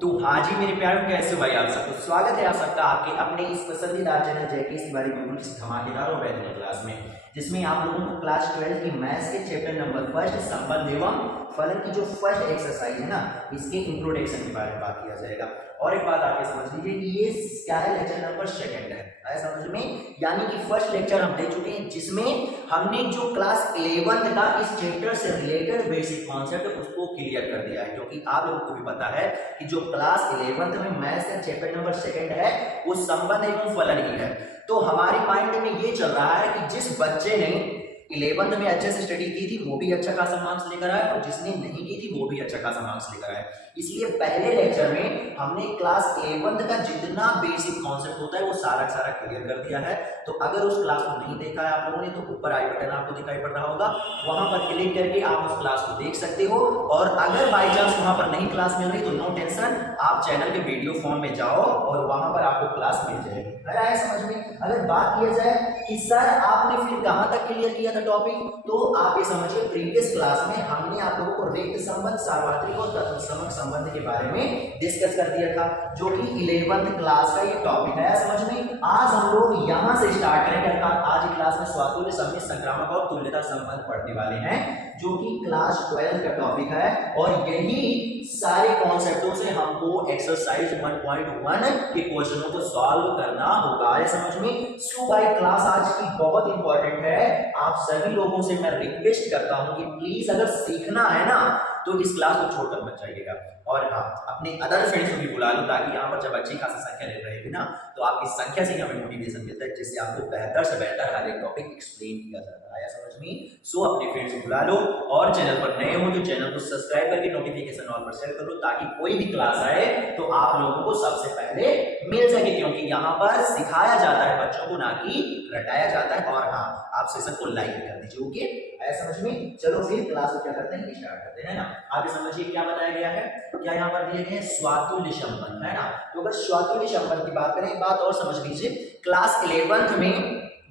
तो हाँ जी मेरे प्यारों, कैसे हो भाई आप सबको। स्वागत है आप सबका आपके अपने इस पसंदीदा चैनल जैकेस तिवारी गुरुकुल की धमाकेदार और बेहतरीन क्लास में, जिसमें आप लोगों को क्लास 12 की मैथ्स के चैप्टर नंबर फर्स्ट संबंध एवं फलन की जो फर्स्ट एक्सरसाइज है ना, इसके इंट्रोडक्शन के बारे में बात किया जाएगा। और एक बात आगे समझ लीजिए कि ये क्या है, लेक्चर नंबर सेकंड है समझ में, यानी कि फर्स्ट लेक्चर हम दे चुके हैं जिसमें हमने जो क्लास 11 का इस चैप्टर से रिलेटेड बेसिक कॉन्सेप्ट उसको क्लियर कर दिया है। क्योंकि आप लोगों को भी पता है कि जो क्लास 11 में मैथ्स का चैप्टर नंबर सेकंड है वो संबंध एवं फलन की है। तो हमारे माइंड में ये चल रहा है कि जिस बच्चे ने 11th में अच्छे से स्टडी की थी वो भी अच्छा खासा मार्क्स लेकर आया, और जिसने नहीं की थी वो भी अच्छा खासा मार्क्स लेकर आया। इसलिए पहले लेक्चर में हमने क्लास 11th का जितना बेसिक कॉन्सेप्ट होता है वो सारा सारा क्लियर कर दिया है। तो अगर उस क्लास को नहीं देखा है आप लोगों ने तो ऊपर आई बटन आपको दिखाई पड़ रहा होगा, वहां पर क्लिक करके आप उस क्लास को देख सकते हो। और अगर बाई चांस वहां पर नहीं क्लास मिल रही तो नो टेंशन, आप चैनल के वीडियो फॉर्म में जाओ और वहां पर आपको क्लास मिल जाएगी। आया समझ में। अगर बात किया जाए कि सर आपने फिर कहां तक क्लियर किया था टॉपिक, तो आप ये समझिए प्रीवियस क्लास में हमने आप लोगों को रिक्त संबंध, सार्वत्रिक और तत्समक संबंध के बारे में डिस्कस कर दिया था, जो कि 11th क्लास का ये टॉपिक है समझ में। आज हम लोग यहां से स्टार्ट करेंगे, अर्थात आज की क्लास में स्वातुल्य, सममित, संक्रामक और तुल्यता संबंध पढ़ने वाले हैं, जो कि क्लास 12 का टॉपिक है। और यही सारे कॉन्सेप्टों से हमको एक्सरसाइज 1.1 के क्वेश्चनों को सॉल्व करना होगा समझ में। सो भाई क्लास आज की बहुत इंपॉर्टेंट है। आप सभी लोगों से मैं रिक्वेस्ट करता हूं कि प्लीज अगर सीखना है ना तो इस क्लास को छोड़कर मत जाइएगा। और हाँ, अपने अदर फ्रेंड्स को भी बुला लो, ताकि यहाँ पर जब अच्छी खासी संख्या ले रहेगी ना तो आपकी संख्या से हमें मोटिवेशन मिलता है, जिससे आपको बेहतर से बेहतर हर एक टॉपिक एक्सप्लेन किया जाता है समझ में। सो अपने फ्रेंड्स को बुला लो, और चैनल पर नए हो तो चैनल को सब्सक्राइब करके नोटिफिकेशन ऑल पर सेट कर लो, ताकि कोई भी क्लास आए तो आप लोगों को सबसे पहले मिल सके। क्योंकि यहाँ पर सिखाया जाता है बच्चों को, ना कि रटाया जाता है। और हाँ, आप सेशन को लाइक कर दीजिए, ओके आया समझ में। चलो फिर क्लास को क्या करते हैं, स्टार्ट करते हैं ना। आप समझिए क्या बताया गया है, क्या यहाँ पर दिए गए हैं स्वातुल्य संबंध है ना। तो अगर स्वातुल्य संबंध की बात करें, एक बात और समझ लीजिए, क्लास 11th में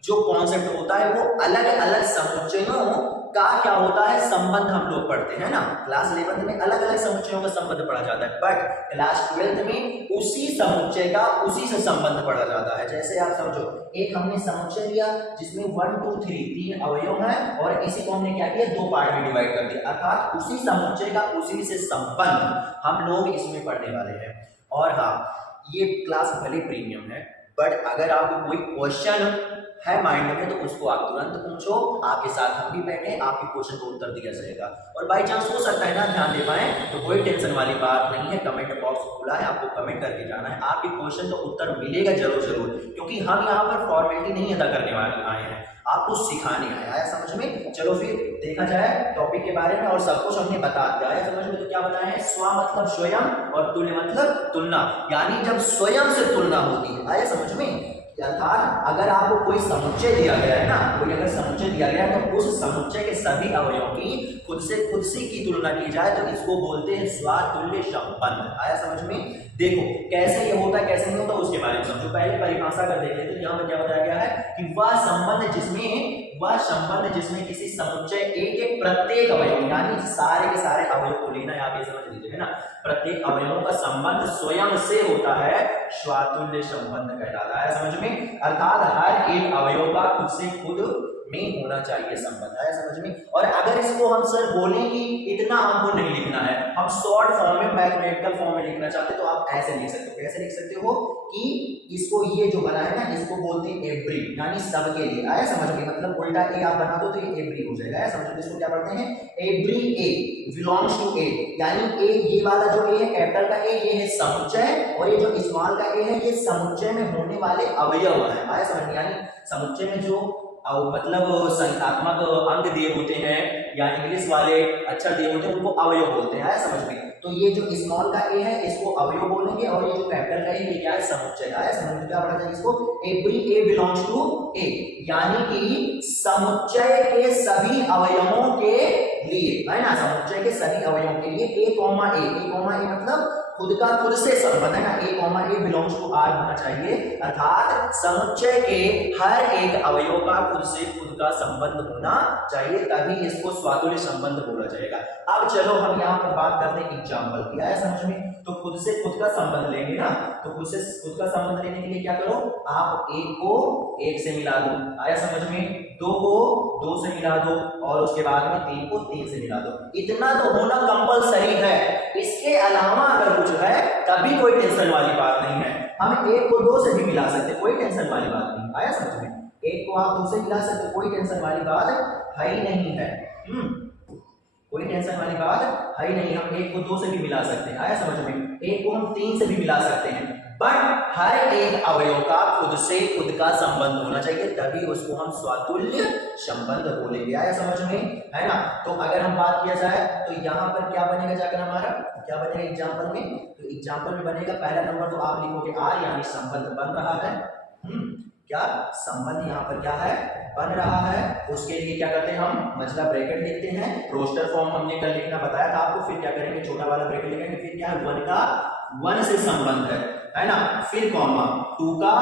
जो कॉन्सेप्ट होता है वो अलग अलग समुच्चयों का क्या होता है, संबंध हम लोग पढ़ते हैं ना। क्लास 11th में अलग अलग समुच्चयों का संबंध पढ़ा जाता है, बट क्लास 12th में उसी समुच्चय का उसी से संबंध पढ़ा जाता है। जैसे आप समझो, एक हमने समुच्चय लिया जिसमें 1 2 3 तीन अवयव है, और इसी को हमने क्या किया, दो पार्ट में डिवाइड कर दिया, अर्थात उसी समुच्चय का उसी से संबंध हम लोग इसमें पढ़ने वाले हैं। और हाँ, ये क्लास भले प्रीमियम है, बट अगर आपको कोई क्वेश्चन है माइंड में तो उसको आप तुरंत पूछो, आपके साथ हम भी बैठे, आपके क्वेश्चन को उत्तर दिया जाएगा। और बाई चांस हो सकता है ना ध्यान दे पाए तो कोई टेंशन वाली बात नहीं है, कमेंट बॉक्स खुला है, आपको कमेंट करके जाना है, आपके क्वेश्चन का उत्तर मिलेगा जरूर जरूर। क्योंकि हम यहाँ पर फॉर्मेलिटी नहीं अदा करने वाले आए हैं, आपको सिखाने आया समझ में। चलो फिर देखा जाए टॉपिक के बारे में, और सब कुछ हमने बता दिया है समझ में। तो क्या बताया है, स्व मतलब स्वयं और तुल्य मतलब तुलना, यानी जब स्वयं से तुलना होती है, आया समझ में। अर्थात अगर आपको कोई समुच्चय दिया गया है ना, कोई अगर समुच्चय दिया गया है तो उस समुच्चय के सभी अवयवों की खुद से की तुलना की जाए तो इसको बोलते हैं स्वातुल्य संबंध। आया समझ में। देखो कैसे ये होता है कैसे नहीं होता उसके बारे में समझो। पहले परिभाषा कर देते हैं, तो यहाँ पर क्या बताया गया है कि वह संबंध जिसमें किसी समुच्चय एक एक प्रत्येक अवयव, यानी सारे के सारे अवयव को लेना है, आप ये समझ लीजिए है ना, प्रत्येक अवयवों का संबंध स्वयं से होता है, स्वातुल्य संबंध कहलाता है समझ में। अर्थात हर एक अवयव का खुद से खुद में होना चाहिए संबंध, है समझ में। और अगर इसको हम सर बोलें कि इतना हमको नहीं लिखना है, हम शॉर्ट फॉर्म में मैथमेटिकल फॉर्म में लिखना चाहते तो आप ऐसे लिख सकते हो। कैसे लिख सकते हो कि इसको ये जो बना है ना, इसको बोलते हैं एवरी, यानी सबके लिए, आया समझ में। मतलब उल्टा ए आप बना दो तो ये एवरी हो जाएगा, है समझ में। इसको क्या पढ़ते हैं, एवरी ए बिलोंग्स टू ए, यानी ए ये वाला जो ए है कैपिटल का ए, ये है समुच्चय, और ये जो स्मॉल का ए है ये समुच्चय में होने वाले अवयव है, आया समझ में। यानी समुच्चय में जो मतलब संख्यात्मक अंक दिए होते हैं या इंग्लिश वाले अक्षर दिए होते हैं उनको अवयव बोलते हैं, समझ में। तो ये जो स्मॉल का ए है इसको अवयव बोलेंगे, और ये जो कैपिटल का ए ये क्या है, समुच्चय है समझ में। क्या पढ़ा जाएगा इसको, एवरी ए बिलोंग्स टू ए, यानी कि समुच्चय के सभी अवयवों के लिए, है ना, समुच्चय के सभी अवयवों के लिए ए कॉमा ए मतलब खुद का खुद से संबंध है ना, A comma A belongs to R होना चाहिए, अर्थात समुच्चय के हर एक अवयव का खुद से खुद का संबंध होना चाहिए, तभी इसको स्वातुल्य संबंध बोला जाएगा। अब चलो हम यहाँ पर बात करते हैं एग्जाम्पल की, आया समझ में? तो खुद से खुद का संबंध लेंगे ना, तो खुद से खुद का संबंध लेने के लिए क्या करो, आप एक को एक से मिला दो, आया समझ में? दो को दो से मिला दो, और उसके बाद में तीन को तीन से मिला दो। इतना तो होना कंपलसरी है, इसके अलावा अगर कुछ है तभी कोई टेंशन वाली बात नहीं है। हम एक को दो से भी मिला सकते, कोई टेंशन वाली बात नहीं, आया समझ में? एक को आप दो से मिला सकते, कोई टेंशन वाली बात है ही नहीं है। कोई टेंशन वाली बात है ही नहीं। हम एक को दो से भी मिला सकते हैं, आया समझ में? एक को हम तीन से भी मिला सकते हैं, बट हर एक अवयव का खुद से खुद का संबंध होना चाहिए, तभी उसको हम स्वातुल्य संबंध बोलेंगे, आया समझ में? है ना? तो अगर हम बात किया जाए तो यहाँ पर क्या बनेगा जाकर हमारा, क्या बनेगा एग्जाम्पल में? तो एग्जाम्पल में बनेगा पहला नंबर तो आप लिखोगे आर, यानी संबंध बन रहा है। क्या संबंध यहाँ पर क्या है, बन रहा है। उसके लिए क्या करते हैं हम, मतलब ब्रैकेट लिखते हैं, रोस्टर फॉर्म हमने कल लिखना बताया था आपको। फिर क्या करेंगे, छोटा वाला ब्रैकेट लिखेंगे, फिर क्या है, वन का वन से संबंध है ना, फिर कॉमा टू का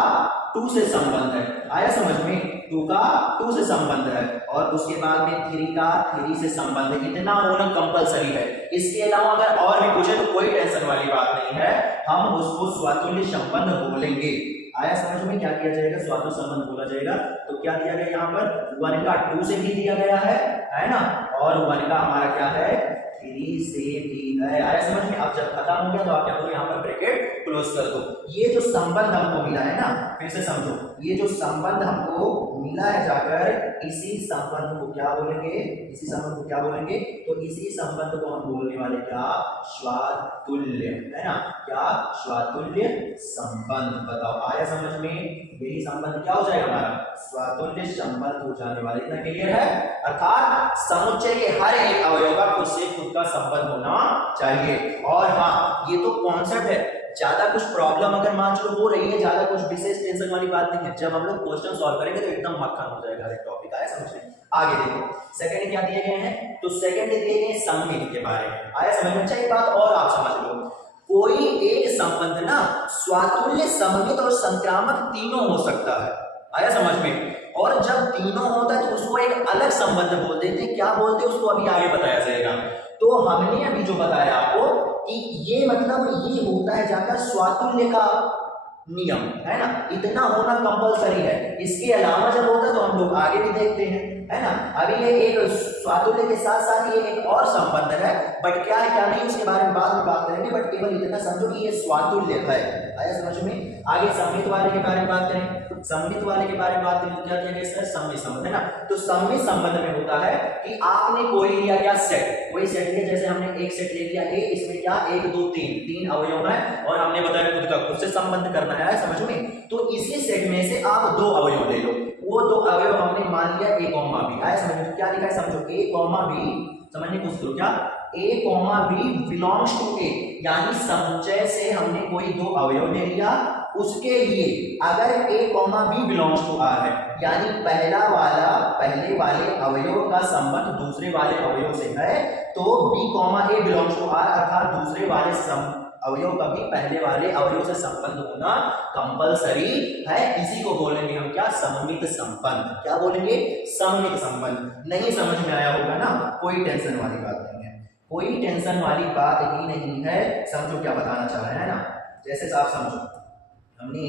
टू से संबंध है, आया समझ में? टू का टू से संबंध है, और उसके बाद में थ्री का थ्री से संबंध है। इतना होना कंपलसरी है, इसके अलावा अगर और भी पूछे तो कोई टेंशन वाली बात नहीं है, हम उसको स्वातुल्य संबंध बोलेंगे, आया समझ में? क्या किया जाएगा, स्वातुल्य संबंध बोला जाएगा। तो क्या दिया गया यहाँ पर, वन का टू से भी दिया गया है ना, और वन का हमारा क्या है, थ्री से भी है, आया समझ में? अब जब खत्म हो गया तो आप क्या करो, यहाँ पर ब्रैकेट क्लोज कर दो। ये जो संबंध हमको मिला है ना, फिर से समझो, ये जो संबंध हमको मिला है जाकर, इसी संबंध को क्या बोलेंगे, इसी संबंध को क्या बोलेंगे, तो इसी संबंध को हम बोलने वाले क्या, स्वातुल्य, है ना? क्या, स्वातुल्य संबंध। बताओ आया समझ में? यही संबंध क्या हो जाएगा हमारा, स्वातुल्य संबंध हो जाने वाला। इतना क्लियर है? अर्थात समुच्चय के हर एक अवयव का खुद से खुद का संबंध होना चाहिए। और हाँ, ये तो कॉन्सेप्ट है, ज्यादा कुछ प्रॉब्लम अगर मान लो हो रही है, ज्यादा कुछ विशेष टेंशन वाली बात नहीं है। जब हम लोग क्वेश्चन सॉल्व करेंगे तो एकदम मक्खन हो जाएगा हर एक टॉपिक, आया समझ में? आगे देखो सेकंड क्या दिए गए हैं, तो सेकंड दिए गए सममित के बारे में, आया समझ में? अच्छा एक बात और आप समझ लो, कोई एक संबंध ना स्वातुल्य, सममित और संक्रामक तीनों हो सकता है, आया समझ में? और जब तीनों होता है तो उसको एक अलग संबंध बोल देते हैं, क्या बोलते हैं उसको अभी आगे बताया जाएगा। तो हमने अभी जो बताया आपको कि ये मतलब ये होता है जाकर स्वातुल्य का नियम, है ना? इतना होना कंपलसरी है, इसके अलावा जब होता है तो हम लोग आगे भी देखते हैं, है ना? अभी ये एक स्वातुल्य के साथ साथ ये एक और संबंध है, बट क्या है क्या नहीं उसके बारे में बाद में बात करेंगे, बट केवल इतना समझो कि ये स्वातुल्य है, आया समझ में? आगे सम्मित वाले के बारे में बात करें, सम्मित वाले के बारे में बात करें तो क्या किया गया, सम्मित संबंध, है ना? तो सम्मित संबंध में होता है कि आपने कोई लिया क्या, सेट, कोई सेट लिया, जैसे हमने एक सेट ले लिया ए, इसमें क्या, एक दो तीन, तीन अवयव है, और हमने बताया खुद का खुद से संबंध करना है, समझ में? तो इसी सेट में से आप दो अवयव ले लो, वो दो अवयव हमने मान लिया ए कॉमा बी, आया समझ में? क्या लिखा है समझो, ए कॉमा बी, समझने कुछ दो, क्या ए कॉमा बी बिलोंग्स टू ए, यानी समुच्चय से हमने कोई दो अवयव ले लिया, उसके लिए अगर A comma B belongs to R है, यानी पहले वाले अवयव का संबंध दूसरे वाले अवयव से है, तो B comma A belongs to R, अर्थात दूसरे वाले अवयव का भी पहले वाले अवयव से संबंध होना कंपलसरी है। इसी को बोलेंगे हम क्या, सममित संबंध। क्या बोलेंगे, सममित संबंध। नहीं समझ में आया होगा ना, कोई टेंशन वाली बात नहीं है, कोई टेंशन वाली बात ही नहीं है। समझो क्या बताना चाह रहे हैं ना, जैसे आप समझो, हमने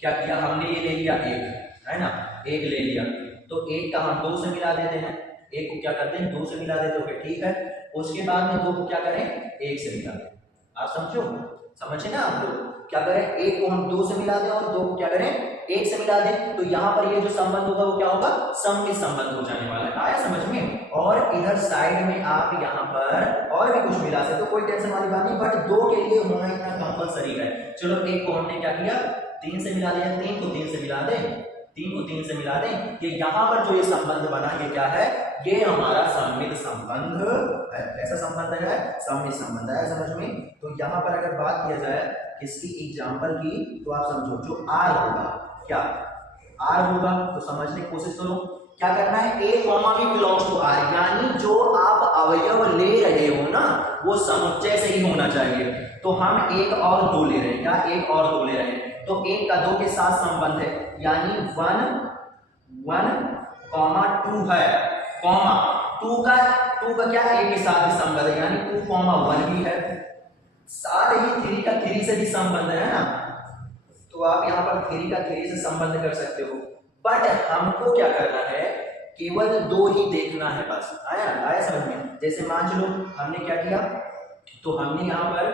क्या किया, हमने ये ले लिया एक, है ना, एक ले लिया, तो एक का हम दो से मिला देते हैं, एक को क्या करते हैं, दो से मिला देते हो, ठीक है। उसके बाद में दो को क्या करें, एक से मिला दें। आप समझो, समझे ना आप लोग, क्या करें, एक को हम दो से मिला दें और दो को क्या करें, एक से मिला दें, तो यहाँ पर ये जो संबंध होगा वो क्या होगा, सममित संबंध हो जाने वाला है, आया समझ में। और इधर साइड में आप यहाँ पर और भी कुछ मिला सकते हो, कोई टेंशन वाली बात नहीं, बट दो के लिए होना इतना कंपलसरी है। चलो एक को हमने क्या किया, तीन से मिला दिया, तीन को तीन से मिला दें, तीन को तीन से मिला दें, ये यहाँ पर जो ये संबंध बना ये क्या है, ये हमारा सममित संबंध है। कैसा संबंध है, सममित संबंध है, समझ में। तो यहाँ पर अगर बात किया जाए किसकी, एग्जाम्पल की, तो आप समझो जो आर होगा, क्या आर होगा, तो समझने की कोशिश करो। क्या करना है, A comma B belongs to R, यानी जो आप अवयव ले रहे हो ना वो समुच्चय से ही होना चाहिए। तो हम 1 और 2 ले रहे हैं, क्या 1 और 2 ले रहे हैं, तो 1 का 2 के साथ संबंध है, यानी 1 2 है, कॉमा 2 का क्या 1 के साथ भी संबंध है, यानी 2, 1 भी है, साथ ही 3 का 3 से भी संबंध है ना, तो आप यहाँ पर 3 का 3 से संबंध कर सकते हो। बट हमको क्या करना है, केवल 2 ही देखना है बस। आया समझ में। जैसे मान लो हमने क्या किया, तो हमने यहाँ पर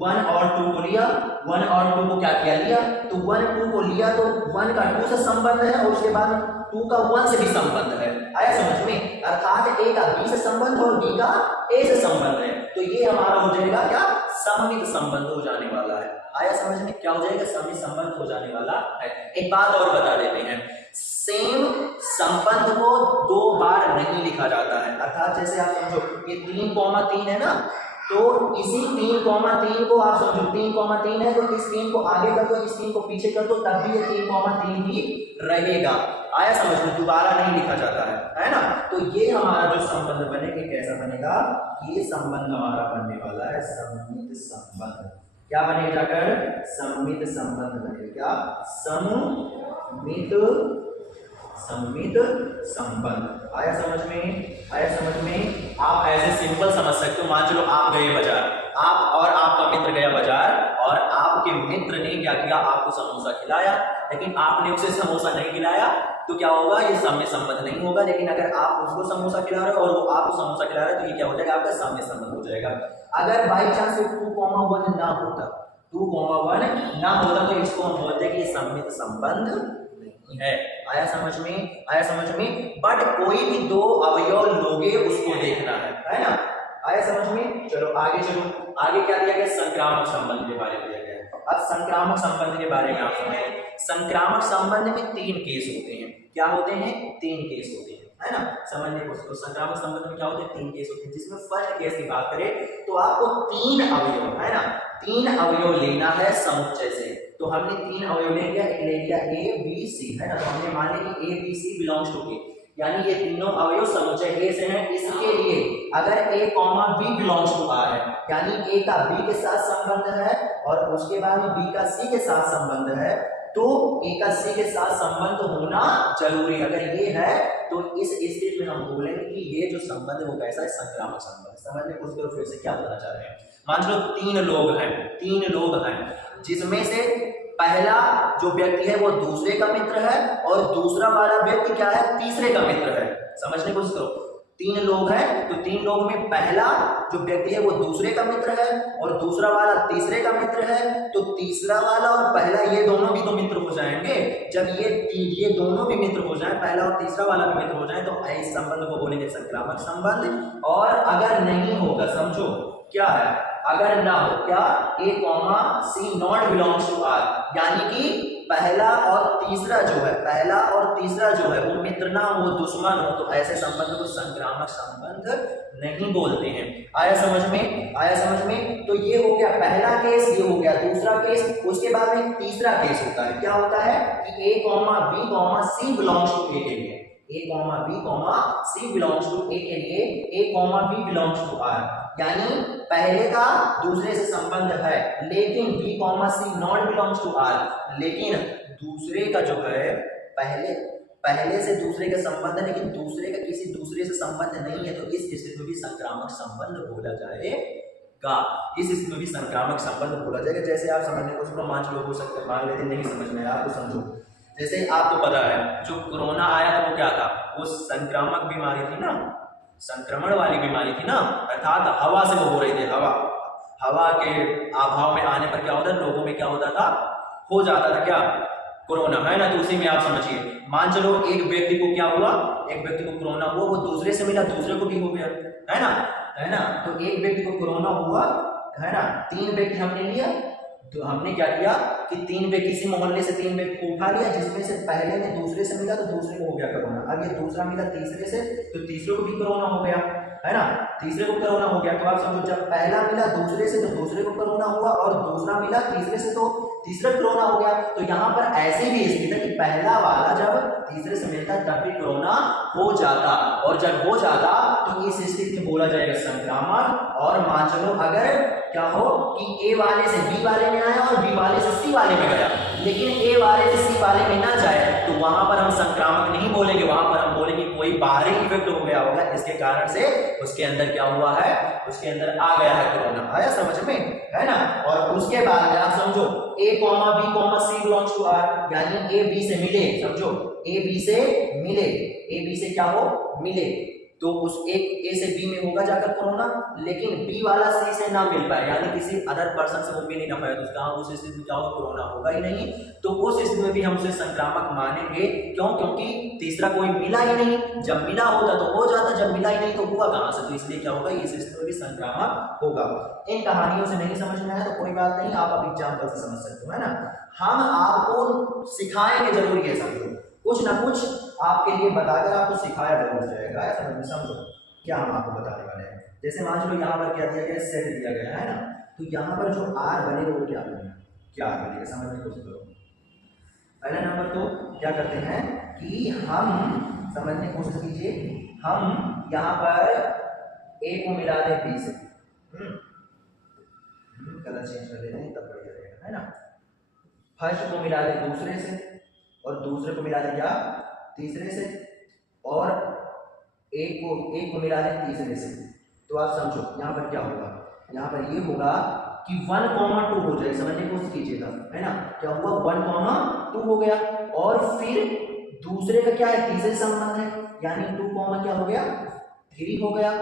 1 और 2 को लिया, 1 और 2 को क्या किया, लिया, तो 1 2 को लिया तो 1 का 2 से संबंध है और उसके बाद 2 का 1 से भी संबंध है। आया समझ में, अर्थात A का B से संबंध और B का A से संबंध है, तो ये हमारा हो जाएगा क्या, सममित संबंध हो जाने वाला है। आया समझ में, क्या हो जाएगा, सममित संबंध हो जाने वाला है। एक बात और बता देते हैं, सेम संबंध को 2 बार नहीं लिखा जाता है, अर्थात जैसे आप समझो ये 3, 3 है ना, तो इसी 3, 3 को आप समझो 3, 3 है, तो इस 3 को आगे कर दो, इस 3 को पीछे कर दो, तब भी ये 3, 3 ही रहेगा। आया समझ में, दोबारा नहीं लिखा जाता है ना। तो ये हमारा जो संबंध बनेगा कैसा बनेगा, ये संबंध हमारा बनने वाला है सममित संबंध। क्या बनेगा जाकर, सममित संबंध बनेगा, क्या, सममित संबंध। आया समझ में। आप ऐसे सिंपल समझ सकते हो, मान चलो आप गए बाजार, आप और आपका मित्र गया बाजार, और आपके मित्र ने क्या किया, आपको समोसा खिलाया, लेकिन आपने उसे समोसा नहीं खिलाया, तो क्या होगा, ये सममित संबंध नहीं होगा। लेकिन अगर आप उसको समोसा खिला रहे हो और वो आपको समोसा खिला रहा है, तो ये क्या हो जाएगा, आपका सममित संबंध हो जाएगा। अगर बाई चांस 2, 1 ना होता, 2, 1 ना होता, तो इसको हम बोलते हैं कि ये सममित संबंध नहीं है। आया समझ में। बट कोई भी 2 अवयव लोगे उसको देखना है ना। आया समझ में। चलो आगे क्या दिया गया, संक्रामक संबंध के बारे में दिया गया है। अब संक्रामक संबंध के बारे में आप समझें। संक्रामक संबंध में 3 केस होते हैं। क्या होते हैं, 3 केस होते हैं, है ना। समझने को, तो संक्रामक संबंध में क्या होते हैं, 3 केस होते हैं, जिसमें फर्स्ट केस की बात करें तो आपको 3 अवयव, है ना, 3 अवयव लेना है समुच्चय से। तो हमने 3 अवयव ले लिया, एक ले लिया A B C, है ना, तो हमने मान लिया कि A B C belongs to A, यानी ये तीनों अवयव समुच्चय A से हैं। इसके लिए अगर A, B belongs to R है, यानी A का B के साथ संबंध है और उसके बाद में B का C के साथ संबंध है, तो A का C के साथ संबंध होना जरूरी। अगर ये है तो इस स्थिति में हम बोलेंगे कि ये जो संबंध है वो कैसा है, संक्रामक संबंध। समझने की कोशिश करो, फिर से क्या बताना चाह रहे हैं। मान लो 3 लोग हैं, जिसमें से पहला जो व्यक्ति है वो दूसरे का मित्र है और दूसरा वाला व्यक्ति क्या है, तीसरे का मित्र है। समझने की कोशिश करो, 3 लोग हैं, तो 3 लोग में पहला जो व्यक्ति है वो दूसरे का मित्र है और दूसरा वाला तीसरे का मित्र है, तो तीसरा वाला और पहला ये दोनों भी तो मित्र हो जाएंगे। जब ये दोनों भी मित्र हो जाएं, पहला और तीसरा वाला भी मित्र हो जाए, तो इस संबंध को बोलेंगे संक्रामक संबंध। और अगर नहीं होगा, समझो क्या है, अगर ना हो क्या, A, C not belongs to R, यानी कि पहला और तीसरा जो है वो मित्र ना हो, दुश्मन हो, तो ऐसे संबंध को संक्रामक संबंध नहीं बोलते हैं। आया समझ में। तो ये हो गया पहला केस, ये हो गया दूसरा केस। उसके बाद में तीसरा केस होता है, क्या होता है कि A, B, C belongs to A के लिए, A, B, C belongs to A के लिए A, B belongs to R, यानी पहले का दूसरे से संबंध है, लेकिन B, C not belongs to R, लेकिन दूसरे का जो है पहले से दूसरे का संबंध है, लेकिन दूसरे का किसी दूसरे से संबंध नहीं है, तो इस स्थिति में भी संक्रामक संबंध बोला जाएगा। इस स्थिति में भी संक्रामक संबंध बोला जाएगा। जैसे आप समझने को उसको 5 लोग हो सकते हैं, मान लेते नहीं समझ में आया, आपको समझो। जैसे आपको पता है जो कोरोना आया था वो क्या था, वो संक्रामक बीमारी थी ना, संक्रमण वाली बीमारी थी ना, अर्थात हवा से वो हो रही थी। हवा के अभाव में आने पर क्या होता है, लोगों में क्या होता था, हो जाता था क्या, कोरोना, है ना। तो उसी में आप समझिए, मान चलो एक व्यक्ति को क्या हुआ, एक व्यक्ति को कोरोना हुआ, वो दूसरे से मिला, दूसरे को भी हो गया, है ना। तो एक व्यक्ति को कोरोना हुआ, है ना, 3 व्यक्ति हमने लिया, तो हमने क्या किया कि 3 व्यक्ति, किसी मोहल्ले से 3 व्यक्ति को उठा लिया, जिसमें से पहले ने दूसरे से मिला तो दूसरे को हो गया कोरोना, अब ये दूसरा मिला तीसरे से, तो तीसरे को भी कोरोना हो गया। है ना, तीसरे को कोरोना हो गया। तो आप समझो जब पहला मिला दूसरे से तो दूसरे को कोरोना हुआ, और दूसरा मिला तीसरे से तो तीसरा कोरोना हो गया। तो यहाँ पर ऐसे भी स्थिति है कि पहला वाला जब तीसरे से मिलता तब भी कोरोना हो जाता, और जब हो जाता तो इस स्थिति में बोला जाएगा संक्रामक। और मान चलो अगर क्या हो कि ए वाले से बी वाले में आया और बी वाले से सी वाले में गया, लेकिन ए वाले से सी वाले में ना जाए, तो वहां पर हम संक्रामक नहीं बोलेंगे, वहां पर हम बोलेंगे कोई बाहरी इफेक्ट हो गया होगा, इसके कारण से उसके अंदर क्या हुआ है, उसके अंदर आ गया है कोरोना। आया समझ में, है ना। और उसके बाद में आप समझो A comma B comma C belongs to R, यानी ए बी से मिले, समझो ए बी से मिले, ए बी से क्या हो मिले, तो उस एक ए से बी में होगा जाकर कोरोना, लेकिन बी वाला सी से ना मिल पाए, यानी किसी अदर पर्सन से वो मिल नहीं पाया, तो उसका उस स्थिति में क्या होगा, कोरोना होगा ही नहीं। तो उस स्थिति में भी हम उसे संक्रामक मानेंगे। क्यों? क्योंकि तीसरा कोई मिला ही नहीं, जब मिला होता तो हो जाता, जब मिला ही नहीं तो हुआ कहां से, तो इसलिए क्या होगा, इस स्थिति में भी संक्रामक होगा। इन कहानियों से नहीं समझ में आया तो कोई बात नहीं, आप अब एग्जाम्पल से समझ सकते हो, है ना। हम आपको सिखाएंगे जरूरी है, समझो कुछ ना कुछ आपके लिए बताकर आपको सिखाया जरूर जाएगा, ऐसा नहीं, समझो क्या हम आपको बताने वाले हैं। जैसे मान लो यहाँ पर क्या दिया गया, सेट दिया गया है ना, तो यहाँ पर जो आर बनेगा वो क्या बनेगा, क्या आर बनेगा, समझने की कोशिश करो। पहला नंबर तो क्या करते हैं कि हम समझने की कोशिश कीजिए, हम यहाँ पर ए को मिला दे बी से, कलर चेंज कर देते हैं तब बढ़िया रहेगा, है ना। फर्स्ट को मिला दे दूसरे से, और दूसरे को मिला दे क्या, तीसरे से, और एक को मिला दे तीसरे से। तो आप समझो यहाँ पर क्या होगा, यहाँ पर ये होगा कि 1,2 हो जाए, समझने की कोशिश कीजिएगा, है ना। क्या हुआ, 1,2 हो गया, और फिर दूसरे का क्या है, तीसरे संबंध है, यानी 2, क्या हो गया 3 हो गया,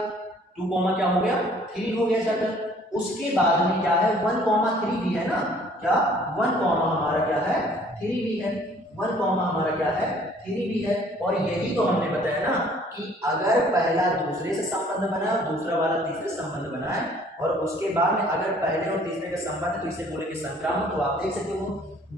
2, क्या हो गया 3 हो गया जाकर। उसके बाद में क्या है, 1,3 भी है ना, क्या 1, हमारा क्या है 3 भी है, 1, हमारा क्या है 3 भी है। और यही तो हमने बताया ना कि अगर पहला दूसरे से संबंध बनाए और दूसरा वाला तीसरे संबंध बनाए, और उसके बाद में अगर पहले और तीसरे का संबंध है तो इसे बोलेंगे संक्रामक। तो आप देख सकते हो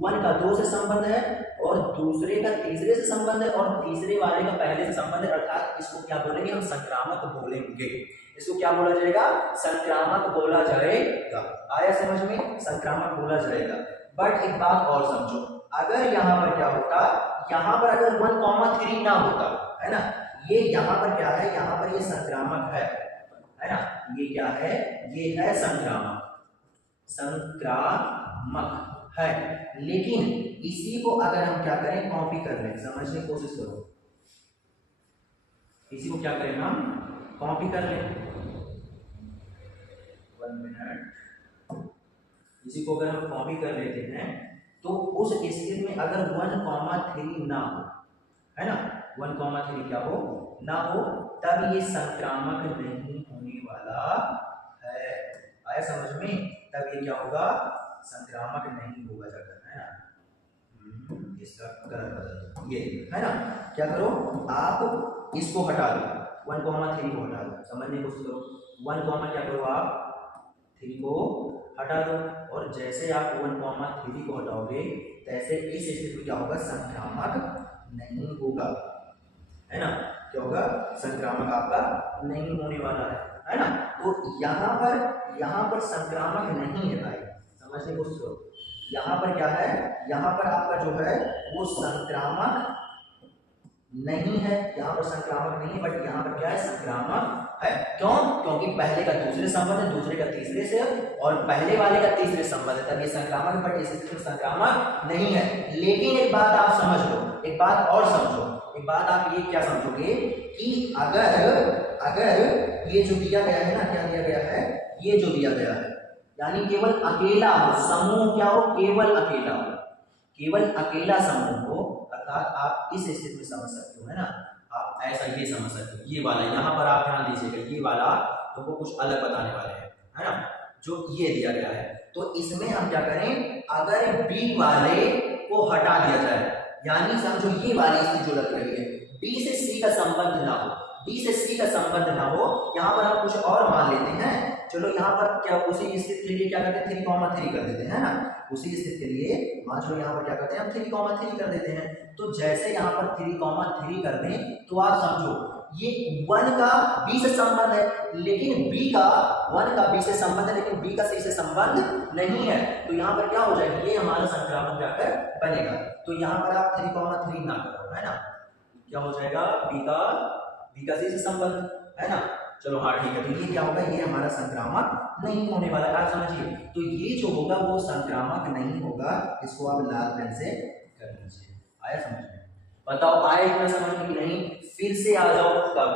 1 का 2 से संबंध है, और दूसरे का तीसरे से संबंध है, और तीसरे वाले का पहले से संबंध है, अर्थात इसको क्या बोलेंगे हम, संक्रामक बोलेंगे। इसको क्या बोला जाएगा, संक्रामक बोला जाएगा। आया समझ में, संक्रामक बोला जाएगा। बट एक बात और समझो, अगर यहाँ पर क्या होता, यहाँ पर अगर 1,3 ना होता, है ना, ये यहाँ पर क्या है, यहाँ पर ये संक्रामक है ना, ये क्या है, ये है संक्रामक, संक्रामक है। लेकिन इसी को अगर हम क्या करें, कॉपी कर लें, समझने की कोशिश करो, इसी को क्या करें हम, कॉपी कर लें, 1 मिनट, इसी को अगर हम कॉपी कर लेते हैं तो उस स्थिति में अगर 1,3 ना हो, है ना, 1,3 क्या हो ना हो, तब ये संक्रामक नहीं होने वाला है। आया समझ में, तब ये क्या होगा, संक्रामक नहीं होगा जाकर, है ना। इसका कलर बदल ये, है ना। क्या करो, आप इसको हटा दो, 1,3 को हटा दो, समझने की कोशिश करो, 1, क्या करो आप 3 को हटा दो, और जैसे आप 1,3 को हटाओगे तैसे इस स्थिति में क्या होगा, संक्रामक नहीं होगा, है ना। क्या होगा, संक्रामक आपका नहीं होने वाला है ना। तो यहाँ पर संक्रामक नहीं है भाई, समझने की कोशिश करो, यहाँ पर क्या है, यहाँ पर आपका जो है वो संक्रामक नहीं है, यहाँ पर संक्रामक नहीं है, बट यहाँ पर क्या है, संक्रामक है। क्यों? क्योंकि पहले का दूसरे संबंध है, दूसरे का तीसरे से, और पहले वाले का तीसरे संबंध है, तब ये संक्रामक, बट इस स्थिति में संक्रामक नहीं है। लेकिन एक बात आप समझ लो, एक बात और समझो, एक बात आप ये क्या समझोगे कि अगर ये जो दिया गया है ना, क्या दिया गया है, ये जो दिया गया है, यानी केवल अकेला हो, समूह क्या हो, केवल अकेला हो, केवल अकेला समूह हो, अर्थात आप इस स्थिति में समझ सकते हो, है ना। आप ऐसा ये समझ सकते हो, ये वाला, यहाँ पर आप ध्यान दीजिएगा, ये वाला तुमको कुछ अलग बताने वाले हैं, है ना, जो ये दिया गया है। तो इसमें हम क्या करें, अगर बी वाले को हटा दिया जाए, यानी समझो ये वाली स्थिति जो लग रही है, बी से सी का संबंध ना हो, बी से सी का संबंध ना हो, यहाँ पर हम कुछ और मान लेते हैं। चलो यहाँ पर क्या, उसी स्थिति के लिए क्या करते हैं, 3,3 कर देते हैं ना, उसी स्थिति के लिए मान लो यहाँ पर क्या करते हैं, हम 3,3 कर देते हैं। तो जैसे यहाँ पर 3,3 कर दें, तो आप समझो ये 1 का b से संबंध है, लेकिन b का 1 का b से संबंध है, लेकिन b का c से संबंध नहीं है। तो यहाँ पर क्या हो जाएगा, ये हमारा संक्रामक जाकर बनेगा। तो यहाँ पर आप 3,3 ना करो, है ना, क्या हो जाएगा, b का c से संबंध, है ना। चलो हाँ ठीक है, तो ये क्या होगा, ये हमारा संक्रामक नहीं होने वाला, आप समझिए। तो ये जो होगा वो संक्रामक नहीं होगा, इसको आप लाल पेन से कर लीजिए। आया समझ में? बताओ आया इतना समझ में कि नहीं? फिर से आ जाओ कब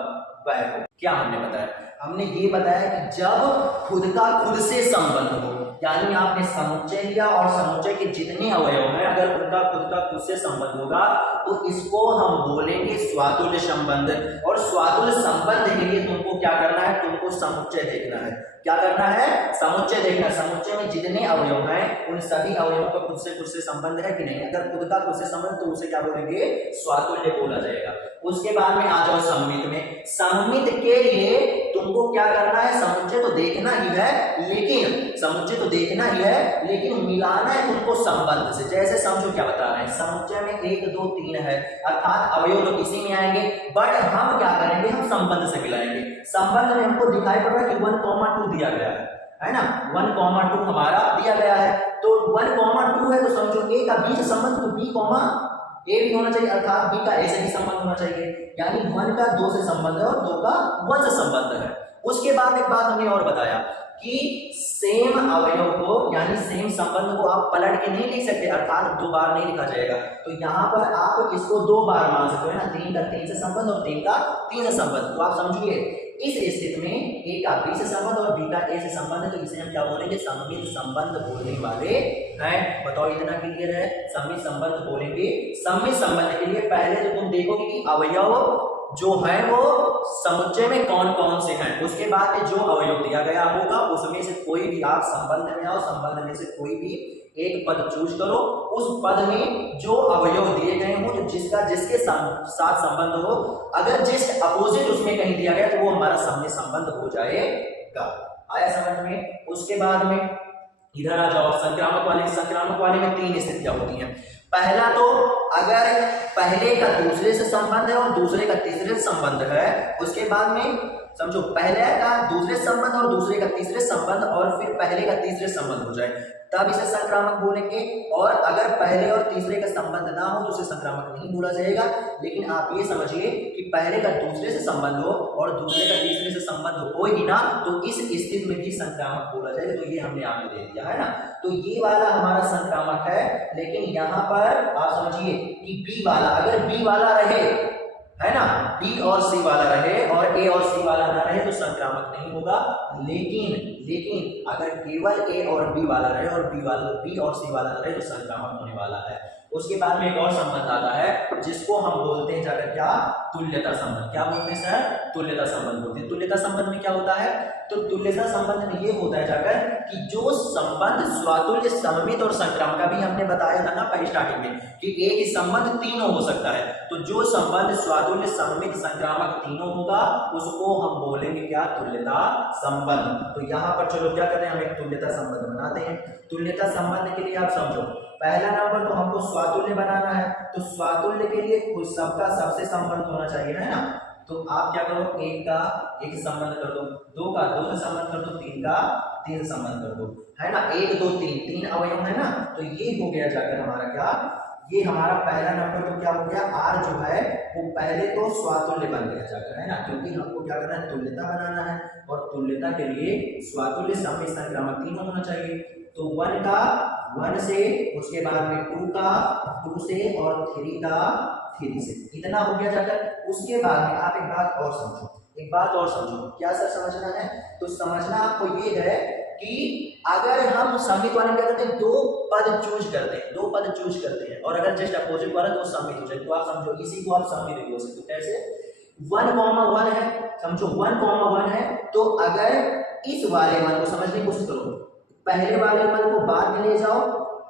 बैक। क्या हमने बताया? हमने ये बताया कि जब खुद का खुद से संबंध हो, यानी आपने समुच्चय लिया और समुच्चय के जितने अवयव हैं अगर उनका खुद का खुद से संबंध होगा तो इसको हम बोलेंगे स्वातुल्य संबंध। और स्वातुल्य संबंध के लिए तुमको क्या करना है, तुमको समुच्चय देखना है। क्या करना है? समुच्चय देखना है। समुच्चय में जितने अवयव हैं उन सभी अवयवों का खुद से संबंध है कि नहीं। अगर खुद का खुद से संबंध तो उसे क्या बोलेंगे, स्वातुल्य बोला जाएगा। उसके बाद में आ जाओ सममित में। सममित के लिए तुमको क्या करना है, समुच्चय तो देखना ही है, लेकिन समुच्चय तो देखना ही है लेकिन मिलाना है तुमको संबंध से। जैसे समझो क्या बता रहे हैं, समुच्चय में 1 2 3 है, अर्थात अवयव तो इसी में आएंगे, बट हम क्या करेंगे, हम संबंध से मिलाएंगे। संबंध में हमको दिखाई पड़ रहा है कि 1,2 दिया गया है ना, 1,2 हमारा दिया गया है। तो 1,2 है तो समझो a का b से संबंध तो b, a भी होना चाहिए, अर्थात b का a से भी संबंध होना चाहिए। यानी 1 का 2 से संबंध है और 2 का 1 से संबंध है। उसके बाद एक बात हमने और बताया कि सेम अवयव को यानी सेम संबंध को आप पलट के नहीं लिख सकते, अर्थात 2 बार नहीं लिखा जाएगा। तो यहाँ पर आप इसको 2 बार मान सकते हो ना, 3 का 3 से संबंध और 3 का 3 से संबंध। तो आप समझिए इस स्थिति में a का b से संबंध और b का a से संबंध है, तो इसे हम क्या बोलेंगे, सममित संबंध बोलने वाले हैं। बताओ इतना क्लियर है? सममित संबंध बोलेंगे। सममित संबंध के लिए पहले तो तुम देखोगे कि अवयव जो है वो समुच्चय में कौन कौन से हैं। उसके बाद जो अवयव दिया गया होगा उसमें से कोई भी आप संबंध में आओ, संबंध में से कोई भी एक पद चूज करो। उस पद में जो अवयव दिए गए हो, जो जिसका जिसके साथ संबंध हो, अगर जिस अपोजिट उसमें कहीं दिया गया तो वो हमारा सममित संबंध हो जाएगा। आया समझ में? उसके बाद में इधर आ जाओ संक्रामक वाले। संक्रामक वाले में 3 स्थितियां होती हैं। पहला तो अगर पहले का दूसरे से संबंध है और दूसरे का तीसरे से संबंध है, उसके बाद में समझो पहले का दूसरे संबंध और दूसरे का तीसरे संबंध और फिर पहले का तीसरे संबंध हो जाए, तब इसे संक्रामक बोलेंगे। और अगर पहले और तीसरे का संबंध ना हो तो उसे संक्रामक नहीं बोला जाएगा। लेकिन आप ये समझिए कि पहले का दूसरे से संबंध हो और दूसरे का तीसरे से संबंध हो ही ना, तो इस स्थिति में भी संक्रामक बोला जाएगा। तो ये हमने आपको दे दिया है ना। तो ये वाला हमारा संक्रामक है। लेकिन यहाँ पर आप समझिए कि बी वाला, अगर बी वाला रहे, है ना, बी और सी वाला रहे और ए और सी वाला ना रहे तो संक्रामक नहीं होगा। लेकिन अगर केवल ए और बी वाला रहे और बी और सी वाला रहे तो संक्रामक होने वाला है। उसके बाद में एक और संबंध आता है जिसको हम बोलते हैं जाकर क्या, तुल्यता संबंध। क्या बोलते हैं सर? तुल्यता संबंध बोलते हैं। तुल्यता संबंध में क्या होता है? तो तुल्यता संबंध में ये होता है जाकर कि जो संबंध स्वातुल्य, सममित और संक्रामक, भी हमने बताया था ना पहले स्टार्टिंग में कि एक ही संबंध तीनों हो सकता है। तो जो संबंध स्वातुल्य, सममित, संक्रामक तीनों होगा उसको हम बोलेंगे क्या, तुल्यता संबंध। तो यहाँ पर चलो क्या करते हैं, हम एक तुल्यता संबंध बनाते हैं। तुल्यता संबंध के लिए आप समझो, पहला नंबर तो हमको स्वातुल्य बनाना है। तो स्वातुल्य के लिए सबका सबसे संबंध होना चाहिए, है ना। तो आप क्या करो, 1 का 1 से संबंध कर दो, 2 का 2 से संबंध कर दो, 3 का 3 से संबंध कर दो, है ना। 1 2 3 अवयव है ना। तो ये हो गया जाकर हमारा क्या, ये हमारा पहला नंबर तो क्या हो गया, आर जो है वो पहले तो स्वातुल्य बन गया जाकर, है ना, क्योंकि हमको क्या करना है, तुल्यता बनाना है। और तुल्यता के लिए स्वातुल्य, सममित, संक्रामक तीनों होना चाहिए। तो 1 का 1 से, उसके बाद में 2 का 2 से और 3 का 3 से, इतना हो गया जाकर। उसके बाद में आप एक बात और समझो, क्या सर समझना है? तो समझना आपको ये है कि अगर हम सममित वाले क्या करते हैं, 2 पद चूज करते हैं और अगर जस्ट अपोजिट वाला तो सममित हो जाए। तो आप समझो इसी को आप सममित बोल सकते हो। कैसे? 1,1 है, समझो 1,1 है। तो अगर इस वाले 1 को समझने की कोशिश करो, पहले वाले 1 को बाद में ले जाओ,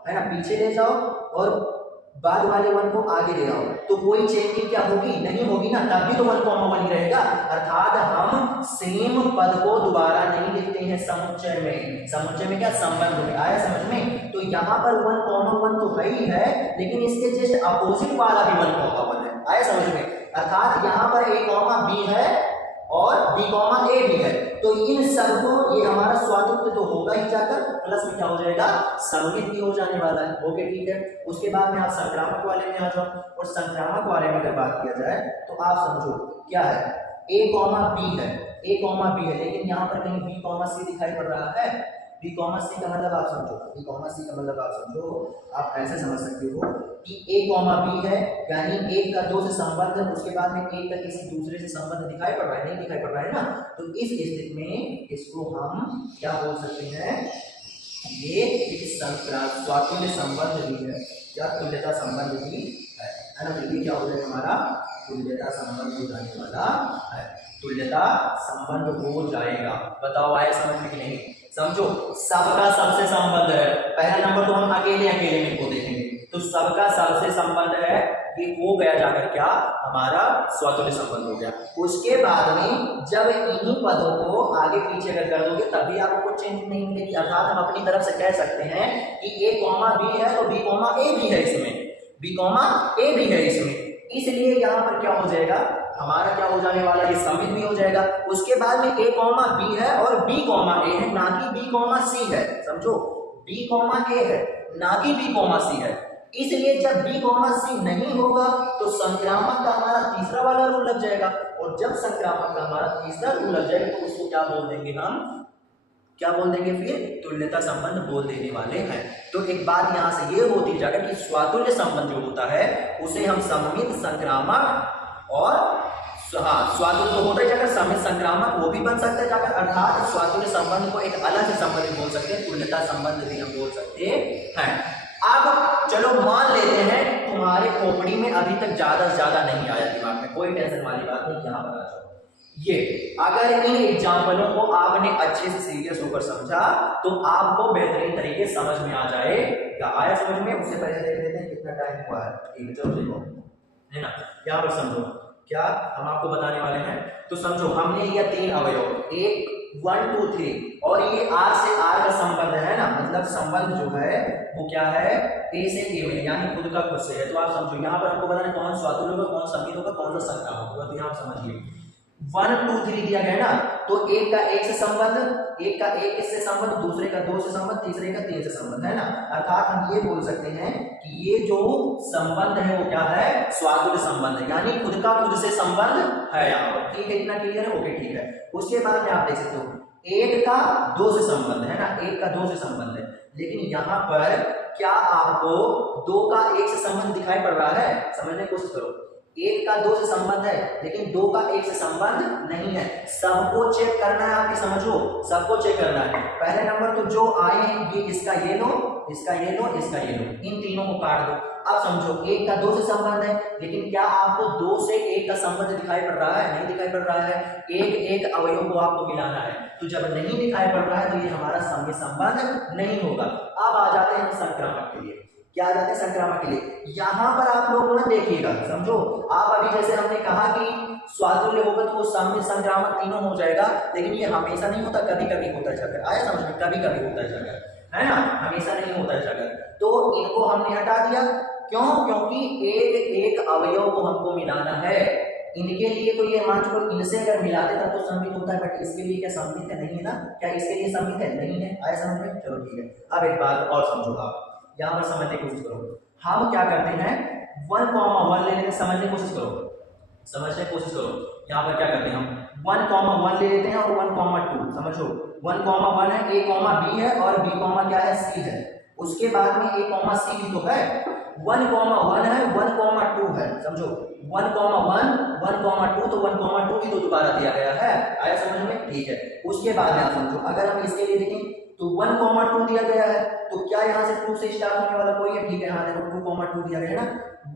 है ना, पीछे ले जाओ, और बाद वाले 1 को आगे ले आओ, तो कोई चेंजिंग क्या होगी, नहीं होगी ना, तब भी तो 1,1 ही रहेगा। अर्थात हम सेम पद को दोबारा नहीं लिखते हैं समुच्चय में क्या, संबंध में। आया समझ में? तो यहाँ पर 1,1 तो है ही है, लेकिन इसके जस्ट अपोजिट वाला भी 1,1 है। आया समझ में? अर्थात यहाँ पर a कॉमा b है और b कॉमा a भी है, तो इन सबको ये हमारा स्वातंत्र तो होगा ही जाकर, प्लस में क्या हो जाएगा सममित भी हो जाने वाला है। ओके ठीक है। उसके बाद में आप संक्रामक वाले में आ जाओ, और संक्रामक वाले में अगर बात किया जाए तो आप समझो क्या है, a कॉमा b है, a कॉमा b है, लेकिन यहाँ पर कहीं b कॉमा c दिखाई पड़ रहा है। b कॉमा c का मतलब आप समझो, b कॉमा c का मतलब आप समझो, आप ऐसे समझ सकते हो कि a कॉमा b है, यानी एक का दो से संबंध है, उसके बाद में एक का किसी दूसरे से संबंध दिखाई पड़ रहा है, नहीं दिखाई पड़ रहा है ना, तो इस स्थिति में इसको हम क्या बोल सकते हैं, ये एक स्वातुल्य संबंध भी है, क्या तुल्यता संबंध भी है ना। तो ये क्या हो जाएगा हमारा तुल्यता संबंध हो जाने वाला है, तुल्यता संबंध हो जाएगा। बताओ आया समझ में कि नहीं? समझो सबका सबसे संबंध है, पहला नंबर तो हम अकेले अकेले में को देखेंगे, तो सबका सबसे संबंध है, ये हो गया जाकर क्या हमारा स्वातुल्य संबंध हो गया। उसके बाद में जब इन्हीं पदों को आगे पीछे अगर कर दोगे तब भी आपको कुछ चेंज नहीं मिलेगी, अर्थात हम अपनी तरफ से कह सकते हैं कि a कॉमा b है तो b कॉमा a भी है इसमें, b कॉमा a भी है इसमें, इसलिए यहाँ पर क्या हो जाएगा हमारा, क्या हो जाने वाला, ये सममित भी हो जाएगा। उसके बाद में a कॉमा b है और b कॉमा a है, ना कि b कॉमा c है, समझो b कॉमा a है ना कि b कॉमा c है, इसलिए जब b कॉमा c नहीं होगा तो संक्रामक का हमारा तीसरा वाला रूल लग जाएगा, और जब संक्रामक का हमारा तीसरा रूल लग जाएगा तो उसको क्या बोल देंगे हम, क्या बोल देंगे फिर तुल्यता संबंध बोल देने वाले हैं। तो एक बात यहां से ये होती जाएगा कि स्वातुल्य संबंध जो होता है उसे हम सममित संक्रामक और स्वातुल्य तो होता है जाकर सममित संक्रामक वो भी बन सकता है जाकर, अर्थात स्वातुल्य संबंध को एक अलग से संबंध बोल सकते हैं, तुल्यता संबंध भी हम बोल सकते हैं। अब चलो मान लेते हैं तुम्हारे खोपड़ी में अभी तक ज्यादा से ज्यादा नहीं आया दिमाग में, कोई टेंशन वाली बात नहीं, यहाँ पर आ जाओ। ये अगर इन एग्जाम्पलों को आपने अच्छे से सीरियस होकर समझा तो आपको बेहतरीन तरीके समझ में आ जाएगा। आया समझ में? उससे पहले देख लेते हैं कितना टाइम हुआ है, ठीक है चलो देखो, है ना। यहाँ पर समझो क्या हम आपको बताने वाले हैं, तो समझो हमने लिया तीन अवयव, एक 1 2 3, और ये R से R का संबंध है ना, मतलब संबंध जो है वो क्या है A से A में, यानी खुद का खुद से है। तो आप समझो यहाँ पर हमको बताना कौन स्वातुल्य होगा, कौन सममित होगा, कौन सा संक्रामक होगा, तो यहाँ समझिए 1 2 3 दिया गया ना, तो एक का एक से संबंध, एक का एक से संबंध, दूसरे का दो से संबंध, तीसरे का तीन से संबंध, है ना। अर्थात हम ये बोल सकते हैं कि ये जो संबंध है वो क्या है स्वातुल्य संबंध है, यानी खुद का खुद से संबंध है यहाँ पर, ठीक है इतना क्लियर है? ओके ठीक है। उसके बाद में आप देख सकते हो एक का दो से संबंध है ना, एक का दो से संबंध है, लेकिन यहाँ पर क्या आपको दो का एक से संबंध दिखाई पड़ रहा है? समझने की कोशिश करो, एक का दो से संबंध है लेकिन दो का एक से संबंध नहीं है, सबको चेक करना है, आप समझो सबको चेक करना है। पहले नंबर तो जो आए हैं ये इसका ये लो, इसका ये लो, इसका ये लो, इन तीनों को काट दो। अब समझो एक का दो से संबंध है, लेकिन क्या आपको दो से एक का संबंध दिखाई पड़ रहा है? नहीं दिखाई पड़ रहा है, एक एक अवयव को आपको मिलाना है, तो जब नहीं दिखाई पड़ रहा है तो ये हमारा सममित संबंध नहीं होगा। अब आ जाते हैं संक्रामक के लिए, क्या आ जाते हैं संक्रामक के लिए, यहाँ पर आप लोग ना देखिएगा, समझो आप अभी जैसे हमने कहा कि स्वातुल्य होगा तो वो सममित संक्रामक तीनों हो जाएगा, लेकिन ये हमेशा नहीं होता, कभी कभी होता है जाकर, आया समझ में? कभी कभी होता है जाकर, है ना, हमेशा नहीं होता है जाकर। तो इनको हमने हटा दिया, क्यों? क्योंकि एक एक अवयव को हमको मिलाना है, इनके लिए तो ये मान चलो इनसे अगर मिलाते तब तो सममित होता है, बट इसके लिए क्या सममित है? नहीं है ना, क्या इसके लिए सममित है? नहीं है, आया समझ में? चलो ठीक है। अब एक बात और समझो, आप यहाँ पर समझने की कोशिश करो, हम क्या करते हैं 1,1 ले लेते हैं, समझने की कोशिश करो, समझने की कोशिश करो। यहाँ पर क्या करते हैं हम 1,1 ले लेते हैं और 1,2, समझो 1,1 है, a, b है और b, क्या है c है, उसके बाद में a, c भी तो है, 1,1 है, 1,2 है, समझो 1,1 1,2, तो 1,2 भी तो दोबारा दिया गया है, आया समझ में? ठीक है। उसके बाद में आप समझो अगर हम इसके लिए देखें तो 1,2 दिया गया है, तो क्या यहाँ से 2 से स्टार्ट होने वाला कोई है? ठीक है, हाँ देखो 2,2 दिया गया है ना,